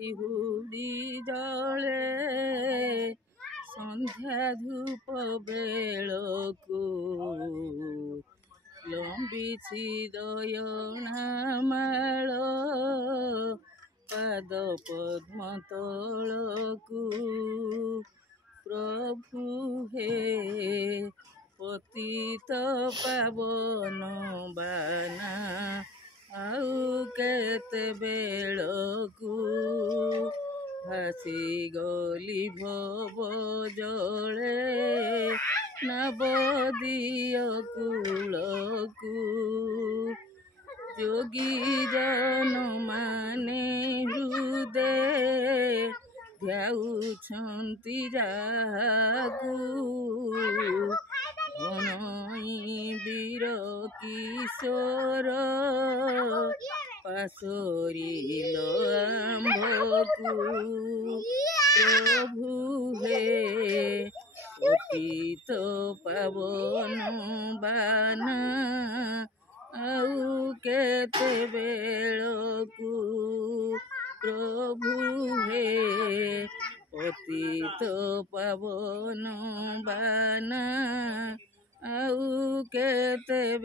ଶିହୁଡ଼ି ଜଳେ ସନ୍ଧ୍ୟା ଧୂପ ବେଳକୁ ଲମ୍ବିଛି ଦୟଣା ମାଳ ପାଦ ପଦ୍ମ ତଳକୁ। ପ୍ରଭୁ ହେ ପତିତ ପାବନ ବାନା ଆଉ କେତେବେଳକୁ ଭାସିଗଲି ଭବ ଜଳେ ନବଦୀୟ କୂଳକୁ। ଯୋଗୀ ଜନ ମାନେ ହୃଦେ ଧ୍ୟାଉଛନ୍ତି ଯାହାକୁ ଘଣଇ ବୀର କିଶୋର ପାଶୋରିଲ ଆମ୍ଭକୁ। ପ୍ରଭୁ ହେ ପତିତ ପାବନ ବାନା ଆଉ କେତେବେଳକୁ। ପ୍ରଭୁ ହେ ପତିତ ପାବନ ବାନା ଆଉ କେତେବେଳକୁ।